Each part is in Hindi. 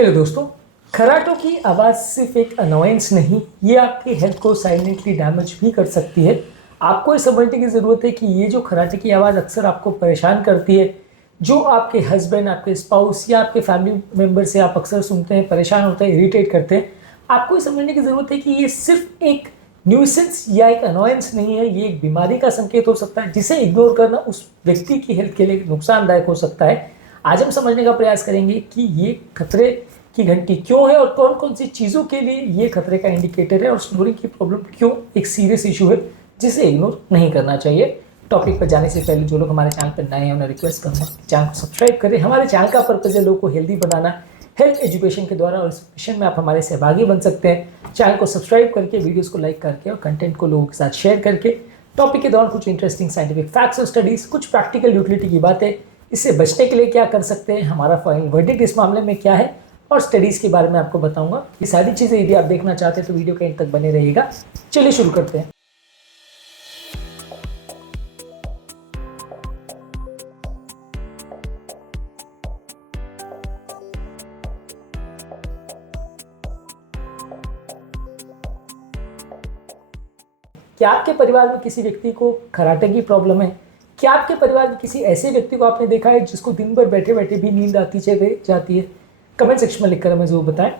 हेलो दोस्तों, खर्राटों की आवाज़ सिर्फ एक अनोयंस नहीं, ये आपकी हेल्थ को साइलेंटली डैमेज भी कर सकती है। आपको ये समझने की ज़रूरत है कि ये जो खर्राटे की आवाज़ अक्सर आपको परेशान करती है, जो आपके हस्बैंड, आपके स्पाउस या आपके फैमिली मेम्बर से आप अक्सर सुनते हैं, परेशान होते हैं, इरिटेट करते हैं, आपको ये समझने की ज़रूरत है कि ये सिर्फ एक न्यूसेंस या एक अनोयंस नहीं है, ये एक बीमारी का संकेत हो सकता है जिसे इग्नोर करना उस व्यक्ति की हेल्थ के लिए नुकसानदायक हो सकता है। आज हम समझने का प्रयास करेंगे कि ये खतरे की घंटी क्यों है और कौन कौन सी चीज़ों के लिए ये खतरे का इंडिकेटर है और स्नोरिंग की प्रॉब्लम क्यों एक सीरियस इशू है जिसे इग्नोर नहीं करना चाहिए। टॉपिक पर जाने से पहले जो लोग हमारे चैनल पर नए हैं उन्हें रिक्वेस्ट करूँगा चैनल को सब्सक्राइब करें। हमारे चैनल का पर्पज़ है लोगों को हेल्दी बनाना, हेल्थ एजुकेशन के द्वारा, और इस मिशन में आप हमारे सहभागी बन सकते हैं। चैनल को सब्सक्राइब करके, वीडियोस को लाइक करके और कंटेंट को लोगों के साथ शेयर करके। टॉपिक के दौरान कुछ इंटरेस्टिंग साइंटिफिक फैक्ट्स और स्टडीज़, कुछ प्रैक्टिकल यूटिलिटी की बातें, इससे बचने के लिए क्या कर सकते हैं, हमारा फाइनल वर्डिक्ट इस मामले में क्या है, और स्टडीज़ के बारे में आपको बताऊंगा। ये सारी चीज़ें यदि आप देखना चाहते हैं तो वीडियो के एंड तक बने रहिएगा। चलिए शुरू करते हैं। क्या आपके परिवार में किसी व्यक्ति को खर्राटे की प्रॉब्लम है? क्या आपके परिवार में किसी ऐसे व्यक्ति को आपने देखा है जिसको दिन भर बैठे बैठे भी नींद आती चली जाती है? कमेंट सेक्शन में लिखकर हमें जरूर बताएं।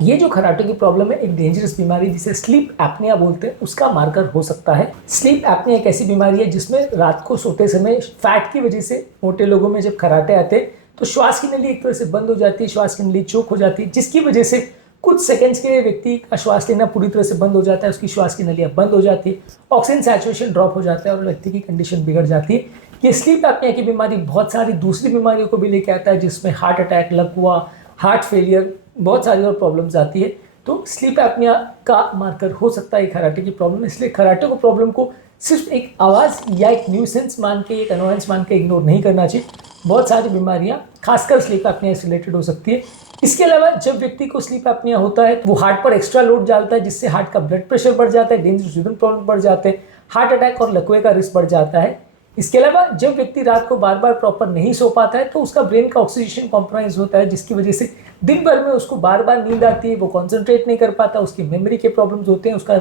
ये जो खर्राटे की प्रॉब्लम है एक डेंजरस बीमारी जिसे स्लीप एपनिया बोलते हैं, उसका मार्कर हो सकता है। स्लीप एपनिया एक ऐसी बीमारी है जिसमें रात को सोते समय फैट की वजह से मोटे लोगों में जब खर्राटे आते हैं तो श्वास की नली एक तरह से बंद हो जाती है, श्वास की नली चोक हो जाती है, जिसकी वजह से कुछ सेकंड्स के लिए व्यक्ति का श्वास लेना पूरी तरह से बंद हो जाता है, उसकी श्वास की नलियाँ बंद हो जाती है, ऑक्सीजन सैचुरेशन ड्रॉप हो जाता है और व्यक्ति की कंडीशन बिगड़ जाती है। ये स्लीप एपनिया की बीमारी बहुत सारी दूसरी बीमारियों को भी लेके आता है, जिसमें हार्ट अटैक, लकवा, हार्ट फेलियर, बहुत सारी और प्रॉब्लम्स आती है। तो स्लीप एपनिया का मार्कर हो सकता है खर्राटे की प्रॉब्लम। इसलिए खर्राटे को प्रॉब्लम को सिर्फ एक आवाज़ या एक न्यूसेंस मान के, एक अनोयंस मान के इग्नोर नहीं करना चाहिए। बहुत सारी बीमारियाँ खासकर स्लीप एपनिया से रिलेटेड हो सकती है। इसके अलावा जब व्यक्ति को स्लीप एपनिया होता है वो हार्ट पर एक्स्ट्रा लोड डालता है, जिससे हार्ट का ब्लड प्रेशर बढ़ जाता है, डेंजरस रिदम प्रॉब्लम बढ़ जाते हैं, हार्ट अटैक और लकवे का रिस्क बढ़ जाता है। इसके अलावा जब व्यक्ति रात को बार बार प्रॉपर नहीं सो पाता है तो उसका ब्रेन का ऑक्सीजन कॉम्प्रोमाइज होता है, जिसकी वजह से दिन भर में उसको बार बार नींद आती है, वो कॉन्सेंट्रेट नहीं कर पाता, उसकी मेमोरी के प्रॉब्लम्स होते हैं, उसका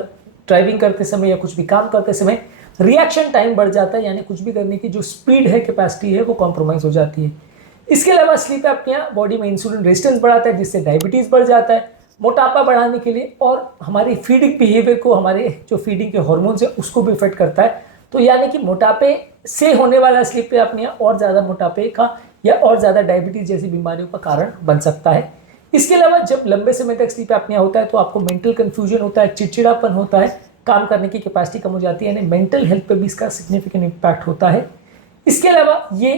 ड्राइविंग करते समय या कुछ भी काम करते समय रिएक्शन टाइम बढ़ जाता है, यानी कुछ भी करने की जो स्पीड है, कैपेसिटी है, वो कॉम्प्रोमाइज हो जाती है। इसके अलावा स्लीप एपनिया बॉडी में इंसुलिन रेजिस्टेंस बढ़ाता है, जिससे डायबिटीज़ बढ़ जाता है, मोटापा बढ़ाने के लिए, और हमारी फीडिंग बिहेवियर को, हमारे जो फीडिंग के हार्मोन्स है उसको भी इफेक्ट करता है। तो यानी कि मोटापे से होने वाला स्लीप एपनिया और ज़्यादा मोटापे का या और ज़्यादा डायबिटीज़ जैसी बीमारियों का कारण बन सकता है। इसके अलावा जब लंबे समय तक स्लीप एपनिया होता है तो आपको मेंटल कन्फ्यूजन होता है, चिड़चिड़ापन होता है, काम करने की कैपेसिटी कम हो जाती है, यानी मेंटल हेल्थ पर भी इसका सिग्निफिकेंट इम्पैक्ट होता है। इसके अलावा ये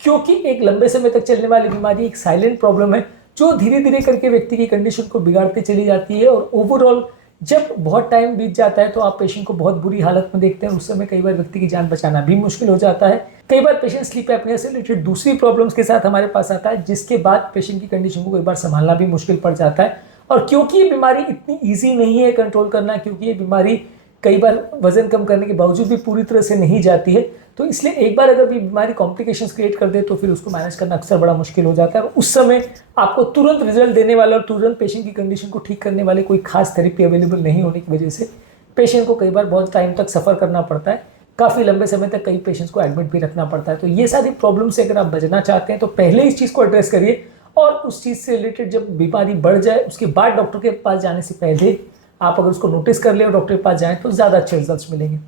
क्योंकि एक लंबे समय तक चलने वाली बीमारी एक साइलेंट प्रॉब्लम है जो धीरे धीरे करके व्यक्ति की कंडीशन को बिगाड़ते चली जाती है, और ओवरऑल जब बहुत टाइम बीत जाता है तो आप पेशेंट को बहुत बुरी हालत में देखते हैं। उस समय कई बार व्यक्ति की जान बचाना भी मुश्किल हो जाता है। कई बार पेशेंट स्लीप एपनिया से रिलेटेड दूसरी प्रॉब्लम्स के साथ हमारे पास आता है, जिसके बाद पेशेंट की कंडीशन को कई बार संभालना भी मुश्किल पड़ जाता है। और क्योंकि ये बीमारी इतनी ईजी नहीं है कंट्रोल करना, क्योंकि ये बीमारी कई बार वजन कम करने के बावजूद भी पूरी तरह से नहीं जाती है, तो इसलिए एक बार अगर भी बीमारी कॉम्प्लिकेशंस क्रिएट कर दे तो फिर उसको मैनेज करना अक्सर बड़ा मुश्किल हो जाता है। उस समय आपको तुरंत रिजल्ट देने वाला और तुरंत पेशेंट की कंडीशन को ठीक करने वाले कोई खास थेरेपी अवेलेबल नहीं होने की वजह से पेशेंट को कई बार बहुत टाइम तक सफ़र करना पड़ता है, काफ़ी लंबे समय तक कई पेशेंट्स को एडमिट भी रखना पड़ता है। तो ये सारी प्रॉब्लम से अगर आप बचना चाहते हैं तो पहले इस चीज़ को एड्रेस करिए, और उस चीज़ से रिलेटेड जब बीमारी बढ़ जाए उसके बाद डॉक्टर के पास जाने से पहले आप अगर उसको नोटिस कर ले और डॉक्टर के पास जाएं तो ज़्यादा अच्छे रिजल्ट्स मिलेंगे।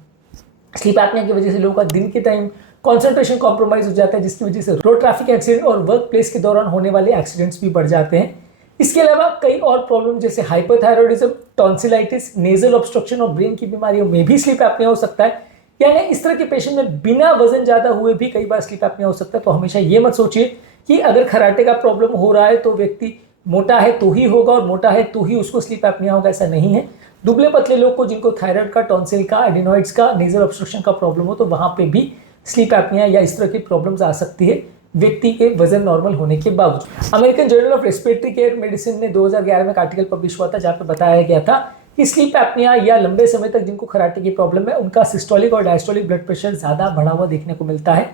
स्लीप एपनिया की वजह से लोगों का दिन के टाइम कंसंट्रेशन कॉम्प्रोमाइज हो जाता है, जिसकी वजह से रोड ट्रैफिक एक्सीडेंट और वर्क प्लेस के दौरान होने वाले एक्सीडेंट्स भी बढ़ जाते हैं। इसके अलावा कई और प्रॉब्लम जैसे हाइपरथायरॉयडिज्म, टॉन्सिलाइटिस, नेजल ऑब्स्ट्रक्शन और ब्रेन की बीमारियों में भी स्लीप एपनिया हो सकता है। यानी इस तरह के पेशेंट में बिना वजन ज़्यादा हुए भी कई बार स्लीप एपनिया हो सकता है। तो हमेशा ये मत सोचिए कि अगर खर्राटे का प्रॉब्लम हो रहा है तो व्यक्ति मोटा है तो ही होगा और मोटा है तो ही उसको स्लीप एपनिया होगा, ऐसा नहीं है। दुबले पतले लोग को जिनको थायराइड का, टॉन्सिल का, एडिनॉइड्स का, नेजल ऑब्स्ट्रक्शन का प्रॉब्लम हो तो वहाँ पे भी स्लीप एपनिया या इस तरह की प्रॉब्लम्स आ सकती है व्यक्ति के वजन नॉर्मल होने के बावजूद। American journal of respiratory care medicine में 2011 में एक आर्टिकल पब्लिश हुआ था जहाँ पे बताया गया था कि स्लीप एपनिया या लंबे समय तक जिनको खर्राटे की प्रॉब्लम है उनका सिस्टोलिक और डायस्टोलिक ब्लड प्रेशर ज़्यादा बढ़ा हुआ देखने को मिलता है।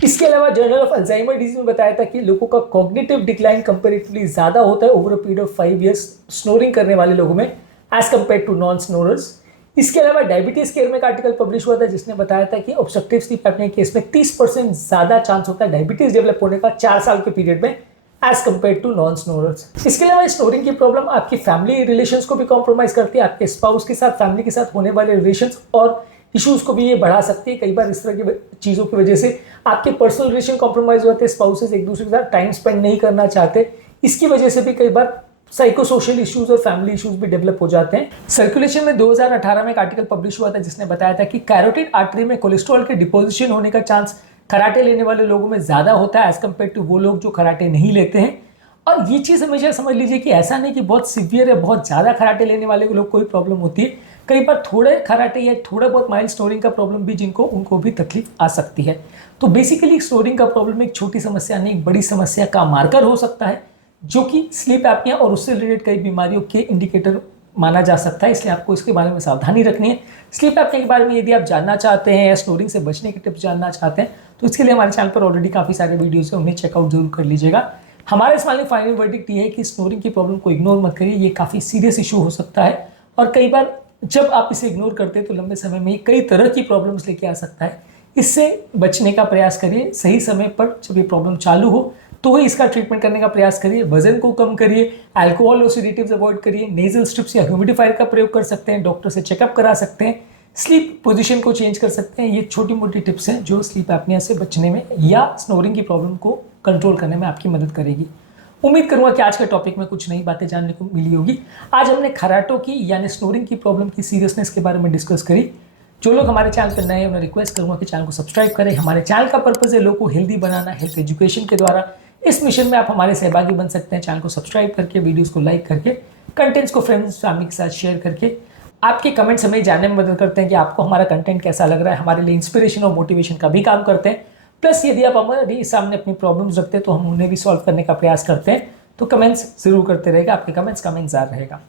इसके अलावा जर्नल ऑफ अल्जाइमर डिजीज में बताया था कि लोगों का कॉग्निटिव डिक्लाइन कंपेरेटिवली ज्यादा होता है over a period of 5 years snoring करने वाले लोगों में एज कंपेयर टू नॉन स्नोरर्स। इसके अलावा डायबिटीज केयर में एक आर्टिकल पब्लिश हुआ था जिसने बताया था कि ऑब्स्ट्रक्टिव स्लीप एपनिया केस में 30% ज्यादा चांस होता है डायबिटीज डेवलप होने का 4 साल के पीरियड में एज कंपेयर टू नॉन स्नोरर्स। इसके अलावा स्नोरिंग की प्रॉब्लम आपकी फैमिली रिलेशंस को भी कॉम्प्रोमाइज करती है, आपके स्पाउस के साथ, फैमिली के साथ होने वाले रिलेशंस और इश्यूज को भी ये बढ़ा सकती है। कई बार इस तरह की चीज़ों की वजह से आपके पर्सनल रिलेशन कॉम्प्रोमाइज होते हैं, स्पाउसेस एक दूसरे के साथ टाइम स्पेंड नहीं करना चाहते, इसकी वजह से भी कई बार साइको सोशल इश्यूज और फैमिली इश्यूज भी डेवलप हो जाते हैं। सर्कुलेशन में 2018 में एक आर्टिकल पब्लिश हुआ था जिसने बताया था कि कैरोटिड आर्टरी में कोलेस्ट्रॉल के डिपोजिशन होने का चांस कराटे लेने वाले लोगों में ज्यादा होता है एज कम्पेयर टू वो लोग जो कराटे नहीं लेते हैं। और ये चीज़ हमेशा समझ लीजिए कि ऐसा नहीं कि बहुत सीवियर है, बहुत ज़्यादा खराटे लेने वाले लोग कोई प्रॉब्लम होती है, कई बार थोड़े खराटे या थोड़ा बहुत माइल्ड स्नोरिंग का प्रॉब्लम भी जिनको उनको भी तकलीफ आ सकती है। तो बेसिकली स्नोरिंग का प्रॉब्लम एक छोटी समस्या नहीं, एक बड़ी समस्या का मार्कर हो सकता है जो कि स्लीप एपनिया और उससे रिलेटेड कई बीमारियों के इंडिकेटर माना जा सकता है। इसलिए आपको इसके बारे में सावधानी रखनी है। स्लीप एपनिया के बारे में यदि आप जानना चाहते हैं या स्नोरिंग से बचने के टिप्स जानना चाहते हैं तो इसके लिए हमारे चैनल पर ऑलरेडी काफ़ी सारे वीडियोज़ हैं, उन्हें चेकआउट जरूर कर लीजिएगा। हमारे स्माइलिंग फाइनल वर्डिक्ट ये है कि स्नोरिंग की प्रॉब्लम को इग्नोर मत करिए, ये काफ़ी सीरियस इशू हो सकता है और कई बार जब आप इसे इग्नोर करते हैं तो लंबे समय में कई तरह की प्रॉब्लम्स लेके आ सकता है। इससे बचने का प्रयास करिए, सही समय पर जब ये प्रॉब्लम चालू हो तो ही इसका ट्रीटमेंट करने का प्रयास करिए। वजन को कम करिए, अल्कोहल और सेडेटिव्स अवॉइड करिए, नेजल स्ट्रिप्स या ह्यूमिडिफायर का प्रयोग कर सकते हैं, डॉक्टर से चेकअप करा सकते हैं, स्लीप पोजीशन को चेंज कर सकते हैं। ये छोटी मोटी टिप्स हैं जो स्लीप एपनिया से बचने में या स्नोरिंग की प्रॉब्लम को कंट्रोल करने में आपकी मदद करेगी। उम्मीद करूंगा कि आज के टॉपिक में कुछ नई बातें जानने को मिली होगी। आज हमने खराटों की यानी स्नोरिंग की प्रॉब्लम की सीरियसनेस के बारे में डिस्कस करी। जो लोग हमारे चैनल पर नए हैं मैं रिक्वेस्ट करूंगा कि चैनल को सब्सक्राइब करें। हमारे चैनल का पर्पस है लोगों को हेल्दी बनाना, हेल्थ एजुकेशन के द्वारा। इस मिशन में आप हमारे सहभागी बन सकते हैं चैनल को सब्सक्राइब करके, वीडियोस को लाइक करके, कंटेंट्स को फ्रेंड्स फैमिली के साथ शेयर करके। आपके कमेंट्स हमें जानने में मदद करते हैं कि आपको हमारा कंटेंट कैसा लग रहा है, हमारे लिए इंस्पिरेशन और मोटिवेशन का भी काम करते हैं। प्लस यदि आप हमारे सामने अपनी प्रॉब्लम्स रखते हैं तो हम उन्हें भी सॉल्व करने का प्रयास करते हैं। तो कमेंट्स जरूर करते रहेगा, आपके कमेंट्स का हमें इंतजार रहेगा।